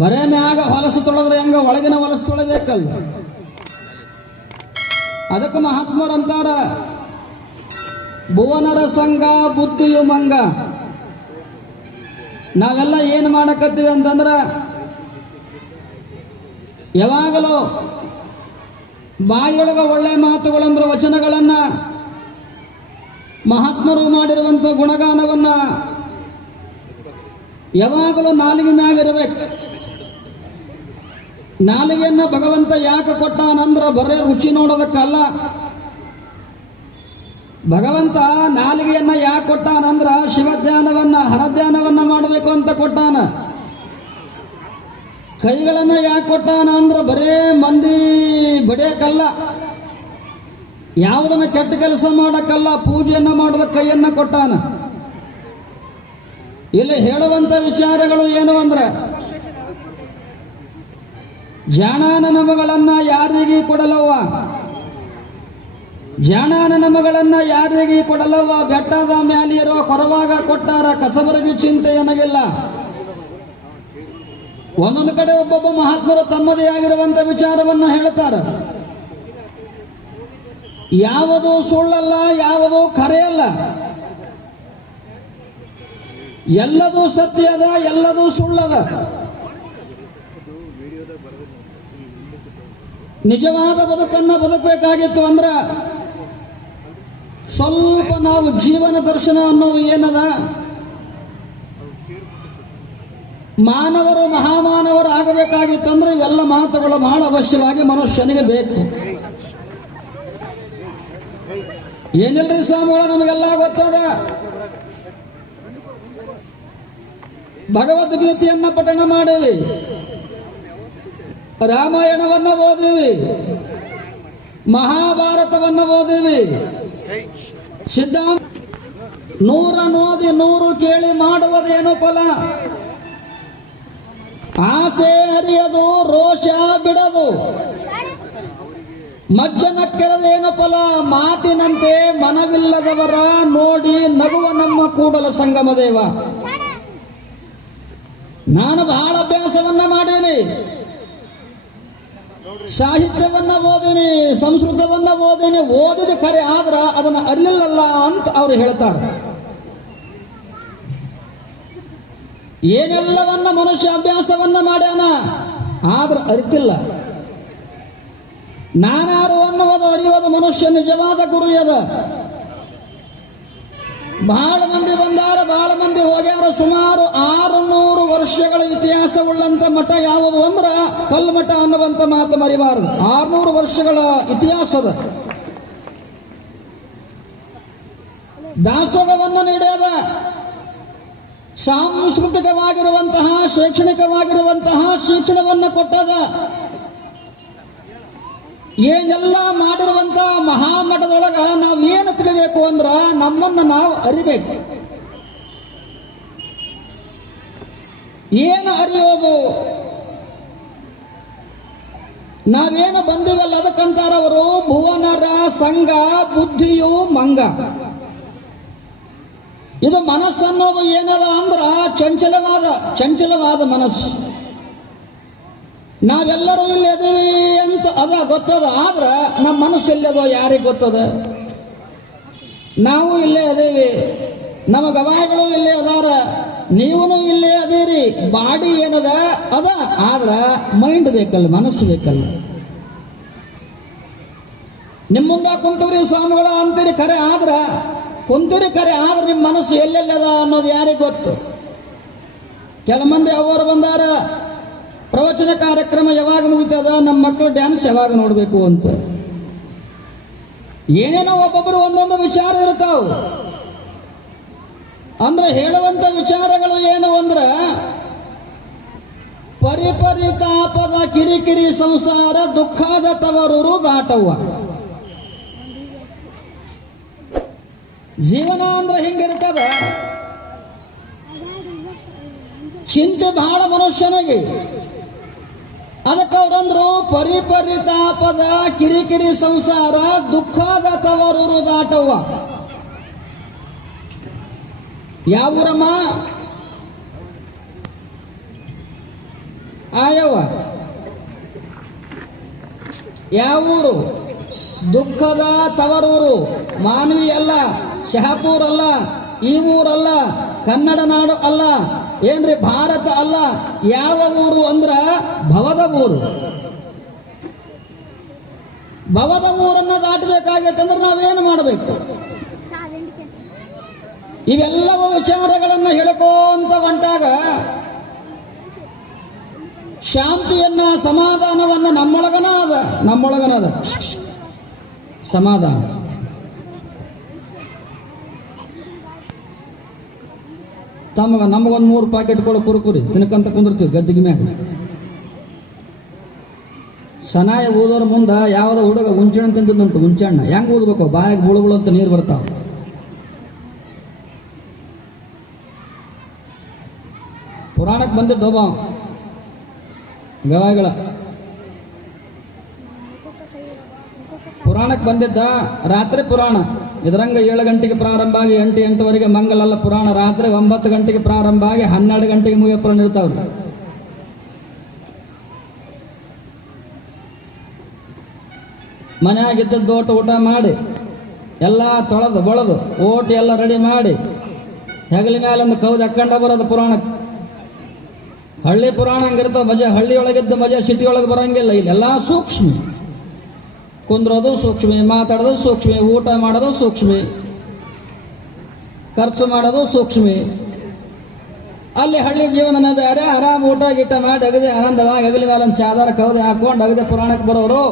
ಬರೇ ಮ್ಯಾಗ ಹೊಲಸು ತೊಳೆದ್ರೆ ಹೆಂಗ ಒಳಗಿನ ಹೊಲಸು ತೊಳಬೇಕಲ್ಲ? ಅದಕ್ಕೆ ಮಹಾತ್ಮರು ಅಂತಾರ, ಭುವನರ ಸಂಘ ಬುದ್ಧಿಯು ಮಂಗ. ನಾವೆಲ್ಲ ಏನು ಮಾಡಕತ್ತೀವಿ ಅಂತಂದ್ರ, ಯಾವಾಗಲೂ ಬಾಯಿಯೊಳಗ ಒಳ್ಳೆ ಮಾತುಗಳಂದ್ರ ವಚನಗಳನ್ನ ಮಹಾತ್ಮರು ಮಾಡಿರುವಂತ ಗುಣಗಾನವನ್ನ ಯಾವಾಗಲೂ ನಾಲಿಗೆ ಮ್ಯಾಗಿರಬೇಕು ನಾಲಿಗೆಯನ್ನು ಭಗವಂತ ಯಾಕೆ ಕೊಟ್ಟಾನಂದ್ರ ಬರೇ ರುಚಿ ನೋಡೋದಕ್ಕಲ್ಲ. ಭಗವಂತ ನಾಲಿಗೆಯನ್ನ ಯಾಕೆ ಕೊಟ್ಟಾನಂದ್ರ ಶಿವಧ್ಯಾನವನ್ನ, ಹರಧ್ಯಾನವನ್ನ ಮಾಡಬೇಕು ಅಂತ ಕೊಟ್ಟಾನ. ಕೈಗಳನ್ನ ಯಾಕೆ ಕೊಟ್ಟಾನ ಅಂದ್ರ ಬರೇ ಮಂದಿ ಬಡಿಯಕ್ಕಲ್ಲ ಯಾವುದನ್ನ ಕೆಟ್ಟ ಕೆಲಸ ಮಾಡಕ್ಕಲ್ಲ, ಪೂಜೆಯನ್ನ ಮಾಡೋದ ಕೈಯನ್ನ ಕೊಟ್ಟಾನ. ಇಲ್ಲಿ ಹೇಳುವಂತ ವಿಚಾರಗಳು ಏನು ಅಂದ್ರೆ ಜಾಣಾನ ನಮಗಳನ್ನ ಯಾರಿಗೆ ಕೊಡಲವ್ವ? ಜಾಣಾನ ನಮಗಳನ್ನ ಯಾರಿಗೆ ಕೊಡಲವ್ವ? ಬೆಟ್ಟದ ಮ್ಯಾಲಿರೋ ಕೊರವಾಗ ಕೊಟ್ಟಾರ ಕಸಬರಿಗೆ ಚಿಂತೆ ನನಗಿಲ್ಲ ಒಂದೊಂದು ಕಡೆ ಒಬ್ಬೊಬ್ಬ ಮಹಾತ್ಮರು ತಮ್ಮದೇ ಆಗಿರುವಂತ ವಿಚಾರವನ್ನ ಹೇಳ್ತಾರ ಯಾವುದು ಸುಳ್ಳಲ್ಲ, ಯಾವುದು ಖರೆಯಲ್ಲ ಎಲ್ಲದೂ ಅದ, ಎಲ್ಲದೂ ಸುಳ್ಳದ ನಿಜವಾದ ಬದುಕನ್ನ ಬದುಕಬೇಕಾಗಿತ್ತು ಅಂದ್ರ ಸ್ವಲ್ಪ ನಾವು ಜೀವನ ದರ್ಶನ ಅನ್ನೋದು ಏನದ? ಮಾನವರು ಮಹಾಮಾನವರು ಆಗಬೇಕಾಗಿತ್ತು ಅಂದ್ರೆ ಇವೆಲ್ಲ ಮಾತುಗಳು ಬಹಳ ಅವಶ್ಯವಾಗಿ ಮನುಷ್ಯನಿಗೆ ಬೇಕು. ಏನಿಲ್ರಿ ಸ್ವಾಮಿಗಳು ನಮಗೆಲ್ಲ ಗೊತ್ತದ? ಭಗವದ್ಗೀತೆಯನ್ನ ಪಠಣ ಮಾಡಿವಿ ರಾಮಾಯಣವನ್ನ ಓದಿವಿ ಮಹಾಭಾರತವನ್ನ ಓದಿವಿ ಸಿದ್ಧಾಂತ ನೂರ ನೋದಿ ನೂರು ಕೇಳಿ ಮಾಡುವುದೇನು ಫಲ? ಆಸೆ ಹರಿಯದು ರೋಷ ಬಿಡದು. ಮಜ್ಜನ ಕೆರದೇನು ಫಲ? ಮಾತಿನಂತೆ ಮನವಿಲ್ಲದವರ ನೋಡಿ ನಗುವ ನಮ್ಮ ಕೂಡಲ ಸಂಗಮ ದೇವ. ನಾನು ಬಹಳ ಅಭ್ಯಾಸವನ್ನ ಮಾಡೇನೆ. ಸಾಹಿತ್ಯವನ್ನ ಓದೇನೆ, ಸಂಸ್ಕೃತವನ್ನ ಓದೇನೆ, ಓದಿದ ಕರೆ ಆದ್ರ ಅದನ್ನ ಅರಿಲಿಲ್ಲಲ್ಲ ಅಂತ ಅವ್ರು ಹೇಳ್ತಾರೆ. ಏನೆಲ್ಲವನ್ನ ಮನುಷ್ಯ ಅಭ್ಯಾಸವನ್ನ ಮಾಡ್ಯಾನ? ಆದ್ರ ಅರಿತಿಲ್ಲ. ನಾನಾರು ಅನ್ನುವುದು ಅರಿಯುವುದು ಮನುಷ್ಯ ನಿಜವಾದ ಗುರು ಅದ. ಬಹಳ ಮಂದಿ ಬಂದಾರ ಬಹಳ ಮಂದಿ ಹೋಗ್ಯಾರ. ಸುಮಾರು ಆರುನೂರು ವರ್ಷಗಳ ಇತಿಹಾಸವುಳ್ಳಂತ ಮಠ ಯಾವುದು ಅಂದ್ರ ಕಲ್ಮಠ ಅನ್ನುವಂತ ಮಾತು ಮರಿಬಾರದು. ಆರ್ನೂರು ವರ್ಷಗಳ ಇತಿಹಾಸದ. ದಾಸೋಗವನ್ನು ನೀಡದ ಸಾಂಸ್ಕೃತಿಕವಾಗಿರುವಂತಹ, ಶೈಕ್ಷಣಿಕವಾಗಿರುವಂತಹ, ಶಿಕ್ಷಣವನ್ನು ಕೊಟ್ಟದ ಏನೆಲ್ಲ ಮಾಡಿರುವಂತ ಮಹಾಮಠದೊಳಗ ಏನು ತಿಳಿಬೇಕು ಅಂದ್ರ ನಮ್ಮನ್ನ ನಾವು ಅರಿಬೇಕು. ಏನು ಅರಿಯೋದು? ನಾವೇನು ಬಂದಿವಲ್ಲ ಅದಕ್ಕಂತಾರ ಅವರು ಭುವನರ, ಸಂಘ, ಬುದ್ಧಿಯು ಮಂಗ. ಇದು ಮನಸ್ಸನ್ನೋದು ಏನದ ಅಂದ್ರ ಚಂಚಲವಾದ ಚಂಚಲವಾದ ಮನಸ್ಸು. ನಾವೆಲ್ಲರೂ ಇಲ್ಲಿ ಅದೀವಿ. ಅದ ಗೊತ್ತದ, ಆದ್ರ ನಮ್ಮ ಮನಸ್ಸು ಎಲ್ಲದೋ ಯಾರಿಗೆ ಗೊತ್ತದ? ನಾವು ಇಲ್ಲೇ ಅದೇವಿ. ನಮ್ಮ ಗವಾಯಿಗಳು ಇಲ್ಲೇ ಅದಾರ. ನೀವು ಇಲ್ಲೇ ಅದೇರಿ. ಬಾಡಿ ಏನದ? ಅದ. ಆದ್ರ ಮೈಂಡ್ ಬೇಕಲ್ಲ, ಮನಸ್ಸು ಬೇಕಲ್ಲ. ನಿಮ್ಮ ಮುಂದ ಕುಂತವ್ರಿ ಸ್ವಾಮಿಗಳ ಅಂತೀರಿ ಕರೆ ಆದ್ರ, ಕುಂತೀರಿ ಕರೆ ಆದ್ರ ನಿಮ್ಮ ಮನಸ್ಸು ಎಲ್ಲೆಲ್ಲದ ಅನ್ನೋದು ಯಾರಿಗೆ ಗೊತ್ತು? ಕೆಲ ಮಂದಿ ಅವರು ಬಂದಾರ ಪ್ರವಚನ ಕಾರ್ಯಕ್ರಮ ಯಾವಾಗ ಮುಗಿತದ ನಮ್ಮ ಮಕ್ಕಳು ಡ್ಯಾನ್ಸ್ ಯಾವಾಗ ನೋಡಬೇಕು ಅಂತ. ಏನೇನೋ ಒಬ್ಬೊಬ್ಬರು ಒಂದೊಂದು ವಿಚಾರ ಇರ್ತಾವ. ಅಂದ್ರೆ ಹೇಳುವಂತ ವಿಚಾರಗಳು ಏನು ಅಂದ್ರೆ, ಪರಿಪರಿತಾಪದ ಕಿರಿಕಿರಿ ಸಂಸಾರ ದುಃಖದ ತವರೂರು ದಾಟವ್ವ ಜೀವನ ಅಂದ್ರೆ ಹಿಂಗಿರ್ತದ. ಚಿಂತೆ ಬಹಳ ಮನುಷ್ಯನಿಗೆ. ಅದಕ್ಕೆ ಅವ್ರಂದ್ರು ಪರಿಪರಿತಾಪದ ಕಿರಿಕಿರಿ ಸಂಸಾರ ದುಃಖದ ತವರೂರು ದಾಟವ್ವ ಯಾವೂರಮ್ಮ? ಆಯವ್ವ. ಯಾವೂರು? ದುಃಖದ ತವರೂರು. ಮಾನವಿ ಅಲ್ಲ ಶಹಾಪುರ್ ಅಲ್ಲ ಈ ಊರಲ್ಲ ಕನ್ನಡ ನಾಡು ಅಲ್ಲ. ಏನ್ರಿ ಭಾರತ ಅಲ್ಲ? ಯಾವ ಊರು ಅಂದ್ರ ಭವದ ಊರು. ಭವದ ಊರನ್ನ ದಾಟಬೇಕಾಗತ್ತಂದ್ರೆ ನಾವೇನು ಮಾಡಬೇಕು? ಇವೆಲ್ಲವ ವಿಚಾರಗಳನ್ನ ಹೇಳ್ಕೋಂತ ಹೊಂಟಾಗ ಶಾಂತಿಯನ್ನ ಸಮಾಧಾನವನ್ನ ನಮ್ಮೊಳಗನ ಅದ ನಮ್ಮೊಳಗನ ಅದ. ಸಮಾಧಾನ. ತಮಗ ನಮಗೊಂದು ಮೂರು ಪ್ಯಾಕೆಟ್ ಕೊಡು ಕುರುಕುರಿ ತಿನ್ಕಂತ ಕುಂದಿರ್ತೀವಿ ಗದ್ದಿಗೆ ಮ್ಯಾಗ. ಸನಾಯ ಓದೋರ ಮುಂದ ಯಾವುದೋ ಹುಡುಗ ಹುಂಚೆಹಣ್ಣು ತಿಂತಿದ್ದಂತ ಹುಂಚೆಹಣ್ಣು. ಹೆಂಗ್ ಓದ್ಬೇಕು ಬಾಯಾಗ ಹುಳುಗಳು ಬುಳು ಅಂತ ನೀರು ಬರ್ತಾವ. ಪುರಾಣಕ್ಕೆ ಬಂದಿದ್ದ ಒಬ್ಬ ಗವಾಯಿಗಳ. ಪುರಾಣಕ್ಕೆ ಬಂದಿದ್ದ ರಾತ್ರಿ ಪುರಾಣ. ಇದರಂಗ ಏಳು ಗಂಟೆಗೆ ಪ್ರಾರಂಭ ಆಗಿ ಎಂಟು ಎಂಟುವರೆಗೆ ಮಂಗಲಲ್ಲ ಪುರಾಣ, ರಾತ್ರಿ ಒಂಬತ್ತು ಗಂಟೆಗೆ ಪ್ರಾರಂಭ ಆಗಿ ಹನ್ನೆರಡು ಗಂಟೆಗೆ ಮುಗಿಯೋ ಪುರಾಣ ಇರ್ತಾವ್ರಿ ಮನೆಯಾಗಿದ್ದದ್ದು ಓಟ ಊಟ ಮಾಡಿ, ಎಲ್ಲ ತೊಳೆದು, ಬಳದು, ಓಟ್ ಎಲ್ಲ ರೆಡಿ ಮಾಡಿ, ಹೆಗಲ ಮೇಲೆ ಒಂದು ಕೌದು ಹಾಕೊಂಡ ಬರೋದು ಪುರಾಣ. ಹಳ್ಳಿ ಪುರಾಣ ಹಂಗಿರ್ತಾವ ಮಜಾ ಹಳ್ಳಿ ಒಳಗಿದ್ದ ಮಜಾ ಸಿಟಿ ಒಳಗೆ ಬರಂಗಿಲ್ಲ, ಇಲ್ಲೆಲ್ಲ ಸೂಕ್ಷ್ಮ. ಕುಂದ್ರೋದು ಸೂಕ್ಷ್ಮಿ, ಮಾತಾಡೋದು ಸೂಕ್ಷ್ಮಿ, ಊಟ ಮಾಡೋದು ಸೂಕ್ಷ್ಮಿ, ಖರ್ಚು ಮಾಡೋದು ಸೂಕ್ಷ್ಮಿ. ಅಲ್ಲಿ ಹಳ್ಳಿ ಜೀವನನ ಬೇರೆ, ಆರಾಮ್ ಊಟ ಗೀಟ ಮಾಡಿ ಅಗದಿ ಆನಂದವಾಗಿ ಅಗಲಿ ಮೇಲೆ ಒಂದು ಚಾದಾರ ಕವರಿ ಹಾಕೊಂಡು ಅಗದೆ ಪುರಾಣಕ್ಕೆ ಬರೋರು.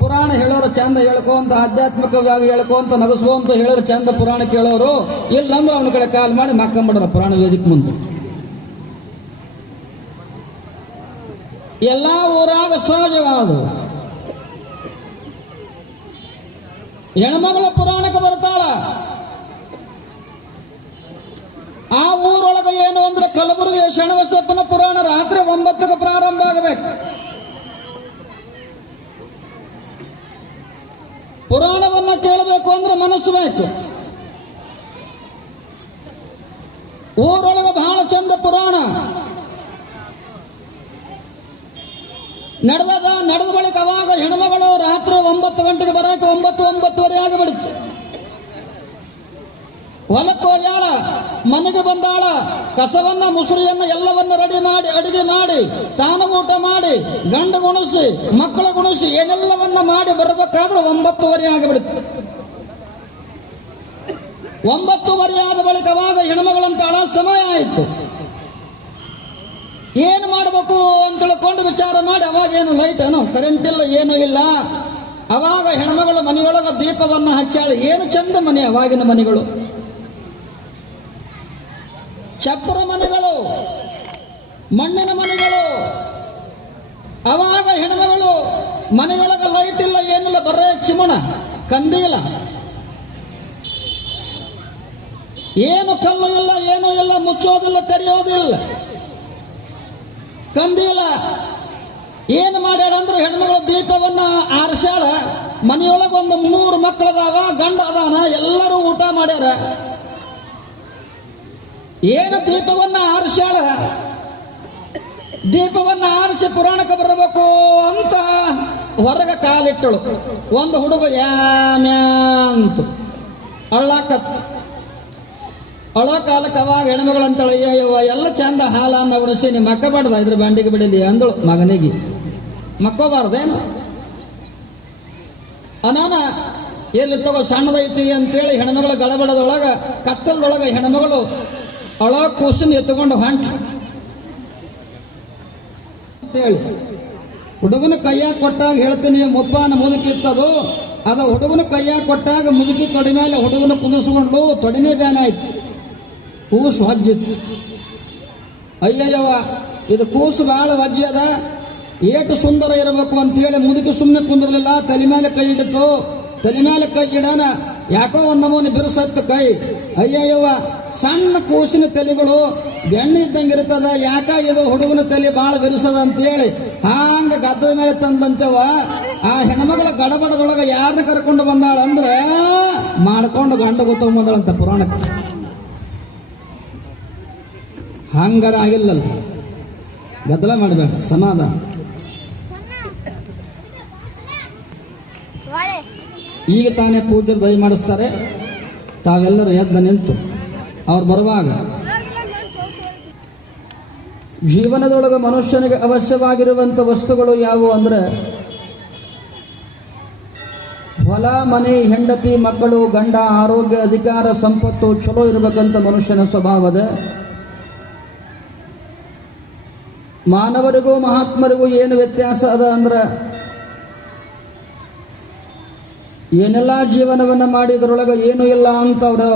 ಪುರಾಣ ಹೇಳೋರು ಚಂದ ಹೇಳ್ಕೊಂತ ಆಧ್ಯಾತ್ಮಿಕವಾಗಿ ಹೇಳ್ಕೊಂತ ನಗಸ್ಕೊಂತ ಹೇಳೋರು ಚಂದ ಪುರಾಣ ಕೇಳೋರು. ಇಲ್ಲಂದ್ರೆ ಅವನ ಕಡೆ ಕಾಲ್ ಮಾಡಿ ಮಕ್ಕಂಬಿಡೋರು ಪುರಾಣ ವೇದಿಕೆ ಮುಂದೆ. ಎಲ್ಲ ಊರಾಗ ಸಹಜವಾದ ಹೆಣ್ಮಗಳ ಪುರಾಣಕ್ಕೆ ಬರ್ತಾಳ. ಆ ಊರೊಳಗೆ ಏನು ಅಂದ್ರೆ ಕಲಬುರಗಿ ಶಣಬಸಪ್ಪನ ಪುರಾಣ ರಾತ್ರಿ ಒಂಬತ್ತಕ್ಕೆ ಪ್ರಾರಂಭ ಆಗಬೇಕು. ಪುರಾಣವನ್ನ ಕೇಳಬೇಕು ಅಂದ್ರೆ ಮನಸ್ಸು ಬೇಕು. ಊರೊಳಗೆ ಬಹಳ ಚಂದ ಪುರಾಣ. ನಡೆದದ, ನಡೆದ ಬಳಿಕ ಅವಾಗ ಹೆಣ್ಮಗಳು ರಾತ್ರಿ ಒಂಬತ್ತು ಗಂಟೆಗೆ ಬರಕ್ಕೆ ಒಂಬತ್ತು, ಒಂಬತ್ತುವರೆ ಆಗಿಬಿಡುತ್ತೆ ಹೊಲಕ್ಕೆ ಹೋಗ್ಯಾಳ ಮನೆಗೆ ಬಂದಾಳ ಕಸವನ್ನ, ಮುಸುರಿಯನ್ನ ಎಲ್ಲವನ್ನ ರೆಡಿ ಮಾಡಿ, ಅಡಿಗೆ ಮಾಡಿ ತಾನು ಊಟ ಮಾಡಿ, ಗಂಡ ಗುಣಿಸಿ, ಮಕ್ಕಳ ಗುಣಿಸಿ, ಏನೆಲ್ಲವನ್ನ ಮಾಡಿ ಬರಬೇಕಾದ್ರೆ ಒಂಬತ್ತುವರೆ ಆಗಿಬಿಡುತ್ತೆ ಒಂಬತ್ತುವರೆ ಆದ ಬಳಿಕವಾಗ ಹೆಣ್ಮಗಳಂತಾಳ ಸಮಯ ಆಯಿತು. ಏನು ಮಾಡಬೇಕು ಅಂತ ತಿಳ್ಕೊಂಡು ವಿಚಾರ ಮಾಡಿ, ಅವಾಗ ಏನು ಲೈಟ್ ಏನು ಕರೆಂಟ್ ಇಲ್ಲ, ಏನು ಇಲ್ಲ. ಅವಾಗ ಹೆಣ್ಮಗಳು ಮನೆಯೊಳಗ ದೀಪವನ್ನ ಹಚ್ಚಾಳ. ಏನು ಚಂದ ಮನೆ ಅವಾಗಿನ ಮನೆಗಳು? ಚಪ್ಪರ ಮನೆಗಳು, ಮಣ್ಣಿನ ಮನೆಗಳು. ಅವಾಗ ಹೆಣ್ಮಗಳು ಮನೆಯೊಳಗ ಲೈಟ್ ಇಲ್ಲ, ಏನಿಲ್ಲ, ಬರೇ ಚಿಮಣ ಕಂದಿಲ್ಲ ಏನು ಕಲ್ಲು ಇಲ್ಲ, ಏನೂ ಇಲ್ಲ, ಮುಚ್ಚೋದಿಲ್ಲ, ತೆರೆಯೋದಿಲ್ಲ. ಕಂದೀಲ ಏನು ಮಾಡ್ಯಾಳ ಅಂದ್ರೆ ಹೆಣ್ಮಗಳ ದೀಪವನ್ನ ಆರಿಸ್ಯಾಳ. ಮನೆಯೊಳಗೆ ಒಂದು ಮೂರು ಮಕ್ಕಳದಾವ ಗಂಡ ಅದಾನ, ಎಲ್ಲರೂ ಊಟ ಮಾಡ್ಯಾರ. ಏನು ದೀಪವನ್ನ ಆರಿಸ್ಯಾಳ? ದೀಪವನ್ನ ಆರಿಸಿ ಪುರಾಣಕ್ಕೆ ಬರಬೇಕು ಅಂತ ಹೊರಗೆ ಕಾಲಿಟ್ಟಳು. ಒಂದು ಹುಡುಗ ಯಾಮ್ಯಾಂತು ಅಳ್ಳಾಕತ್ತು. ಅಳೋ ಕಾಲಕ್ಕೆ ಅವಾಗ ಹೆಣ್ಮಗಳಂತಳ ಎಲ್ಲ ಚಂದ ಹಾಲನ್ನ ಉಣಿಸಿ ನಿಮ್ಮ ಮಕ್ಕ ಬಾಡ್ದ ಇದ್ರ ಬಂಡಿಗೆ ಬಿಡಲಿ ಅಂದಳು ಮಗನಿಗೆ. ಮಕ್ಕೋಬಾರ್ದೇನು? ಅನಾನ ಎಲ್ಲಿ ತಗೋ ಸಣ್ಣದೈತಿ? ಅಂತೇಳಿ ಹೆಣ್ಮಗಳ ಗಡಬಡದೊಳಗ, ಕತ್ತಲದೊಳಗ ಹೆಣ್ಮಗಳು ಒಳ ಕೂಸನ್ ಎತ್ತುಕೊಂಡು ಹೊಂಟ ಅಂತೇಳಿ, ಹುಡುಗನ ಕೈಯಾಗ ಕೊಟ್ಟಾಗ ಹೇಳ್ತೀನಿ ಮುಪ್ಪಾನ ಮುದುಕಿತ್ತದು ಅದ ಹುಡುಗನ ಕೈಯಾಗ ಕೊಟ್ಟಾಗ ಮುದುಕಿ ತೊಡಿ ಮೇಲೆ ಹುಡುಗನ ಕುಂದಿಸ್ಕೊಂಡು ತೊಡಿನೇ ಬ್ಯಾನ್ ಆಯ್ತು. ಕೂಸು ಹೊಜ್ಜಿತ್ತು ಅಯ್ಯಯ್ಯವ ಇದು ಕೂಸು ಬಹಳ ವಜ್ಜಿ ಅದ. ಏಟು ಸುಂದರ ಇರಬೇಕು ಅಂತೇಳಿ ಮುದುಕಿ ಸುಮ್ಮನೆ ಕುಂದಿರಲಿಲ್ಲ. ತಲೆ ಮೇಲೆ ಕೈ ಇಡಿತು ತಲೆ ಮೇಲೆ ಕೈ ಇಡಾನ ಯಾಕೋ ಒಂದು ನಮೂನಿ ಬಿರುಸತ್ತು ಕೈ. ಅಯ್ಯಯ್ಯವ್ವ, ಸಣ್ಣ ಕೂಸಿನ ತಲೆಗಳು ಬೆಣ್ಣೆ ಇದ್ದಂಗೆ ಇರ್ತದ. ಯಾಕ ಇದು ಹುಡುಗನ ತಲೆ ಭಾಳ ಬಿರುಸದ ಅಂತೇಳಿ ಹಾಂಗ ಗದ್ದದ ಮೇಲೆ ತಂದಂತೆವ ಆ ಹೆಣ್ಮಗಳ ಗಡಬಡದೊಳಗ ಯಾರನ್ನ ಕರ್ಕೊಂಡು ಬಂದಾಳ ಅಂದ್ರೆ ಮಾಡ್ಕೊಂಡು ಗಂಡ ಗೊತ್ತಗೊಂಬಂದಳಂತ ಪುರಾಣಕ್ಕೆ. ಹಂಗಾರ ಆಗಿಲ್ಲಲ್ಲ. ಗದ್ದಲ ಮಾಡಬೇಡ ಸಮಾಧಾನ ಈಗ ತಾನೇ ಪೂಜೆ ದಯ ಮಾಡಿಸ್ತಾರೆ. ತಾವೆಲ್ಲರೂ ಎದ್ದ ನಿಂತು ಅವ್ರು ಬರುವಾಗ ಜೀವನದೊಳಗೆ ಮನುಷ್ಯನಿಗೆ ಅವಶ್ಯವಾಗಿರುವಂಥ ವಸ್ತುಗಳು ಯಾವುವು ಅಂದ್ರೆ ಹೊಲ, ಮನೆ, ಹೆಂಡತಿ, ಮಕ್ಕಳು, ಗಂಡ, ಆರೋಗ್ಯ, ಅಧಿಕಾರ, ಸಂಪತ್ತು, ಚಲೋ ಇರಬೇಕಂತ ಮನುಷ್ಯನ ಸ್ವಭಾವದ ಮಾನವರಿಗೂ ಮಹಾತ್ಮರಿಗೂ ಏನು ವ್ಯತ್ಯಾಸ ಅದ ಅಂದ್ರೆ ಏನೆಲ್ಲ ಜೀವನವನ್ನ ಮಾಡಿ ಇದರೊಳಗೆ ಏನು ಇಲ್ಲ ಅಂತ ಅವರು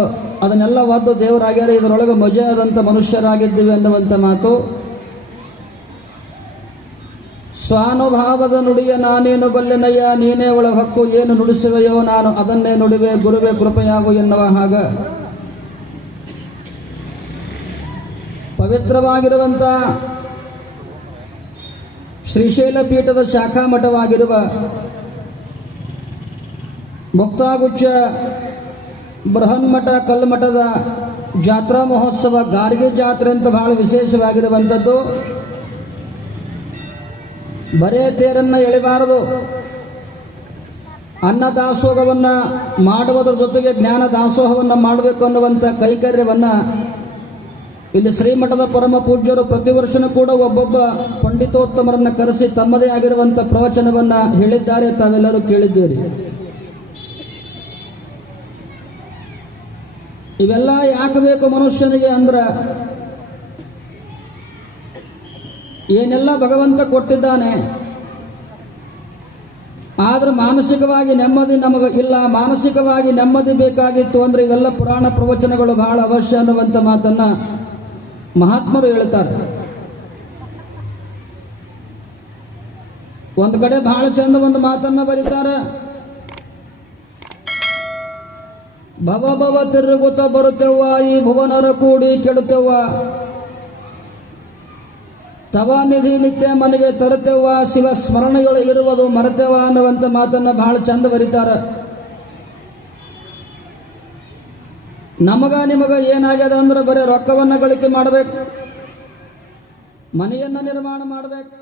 ಅದನ್ನೆಲ್ಲ ಒದ್ದು ದೇವರಾಗ್ಯಾರ, ಇದರೊಳಗೆ ಮಜೆ ಆದಂಥ ಮನುಷ್ಯರಾಗಿದ್ದೀವಿ ಅನ್ನುವಂಥ ಮಾತು. ಸ್ವಾನುಭಾವದ ನುಡಿಯ ನಾನೇನು ಬಲ್ಲೆನಯ್ಯ, ನೀನೇ ಒಳ ಹಕ್ಕು, ಏನು ನುಡಿಸುವೆಯೋ ನಾನು ಅದನ್ನೇ ನುಡಿವೆ, ಗುರುವೆ ಕೃಪೆಯಾಗು ಎನ್ನುವ ಹಾಗ. ಪವಿತ್ರವಾಗಿರುವಂಥ ಶ್ರೀಶೈಲ ಪೀಠದ ಶಾಖಾ ಮಠವಾಗಿರುವ ಮುಕ್ತಾಗುಚ್ಚ ಬೃಹನ್ಮಠ ಕಲ್ಮಠದ ಜಾತ್ರಾ ಮಹೋತ್ಸವ ಗಾರ್ಗೆ ಜಾತ್ರೆ ಅಂತ ಬಹಳ ವಿಶೇಷವಾಗಿರುವಂಥದ್ದು. ಬರೇ ತೇರನ್ನು ಎಳಿಬಾರದು. ಅನ್ನ ದಾಸೋಹವನ್ನ ಮಾಡುವುದರ ಜೊತೆಗೆ ಜ್ಞಾನ ದಾಸೋಹವನ್ನು ಮಾಡಬೇಕು ಅನ್ನುವಂಥ ಕೈಕರ್ಯವನ್ನ ಇಲ್ಲಿ ಶ್ರೀಮಠದ ಪರಮ ಪೂಜ್ಯರು ಪ್ರತಿ ವರ್ಷನೂ ಕೂಡ ಒಬ್ಬೊಬ್ಬ ಪಂಡಿತೋತ್ತಮರನ್ನ ಕರೆಸಿ ತಮ್ಮದೇ ಆಗಿರುವಂಥ ಪ್ರವಚನವನ್ನ ಹೇಳಿದ್ದಾರೆ ತಾವೆಲ್ಲರೂ ಕೇಳಿದ್ದೀರಿ ಇವೆಲ್ಲ ಯಾಕೆ ಬೇಕು ಮನುಷ್ಯನಿಗೆ ಅಂದ್ರ ಏನೆಲ್ಲ ಭಗವಂತ ಕೊಟ್ಟಿದ್ದಾನೆ, ಆದ್ರೆ ಮಾನಸಿಕವಾಗಿ ನೆಮ್ಮದಿ ನಮಗೆ ಇಲ್ಲ, ಮಾನಸಿಕವಾಗಿ ನೆಮ್ಮದಿ ಬೇಕಾಗಿತ್ತು ಅಂದ್ರೆ ಇವೆಲ್ಲ ಪುರಾಣ ಪ್ರವಚನಗಳು ಬಹಳ ಅವಶ್ಯ ಅನ್ನುವಂಥ ಮಾತನ್ನ ಮಹಾತ್ಮರು ಹೇಳ್ತಾರೆ ಒಂದು ಕಡೆ ಬಹಳ ಚಂದ ಒಂದು ಮಾತನ್ನ ಬರೀತಾರ. ಭವ ಭವ ತಿರುಗುತ್ತ ಬರುತ್ತೆವ್ವ, ಈ ಭುವನರ ಕೂಡಿ ಕೆಡುತ್ತೆವ್ವ. ತವ ನಿಧಿ ನಿತ್ಯ ಮನೆಗೆ ತರುತ್ತೆವ್ವ, ಶಿವ ಸ್ಮರಣೆಗಳು ಇರುವುದು ಮರತೆವ ಅನ್ನುವಂಥ ಮಾತನ್ನ ಬಹಳ ಚಂದ ಬರೀತಾರ. ನಮಗ ನಿಮಗ ಏನಾಗ್ಯದ ಅಂದ್ರೆ ಬರೀ ರೊಕ್ಕವನ್ನ ಗಳಿಕೆ ಮಾಡಬೇಕು. ಮನೆಯನ್ನ ನಿರ್ಮಾಣ ಮಾಡಬೇಕು.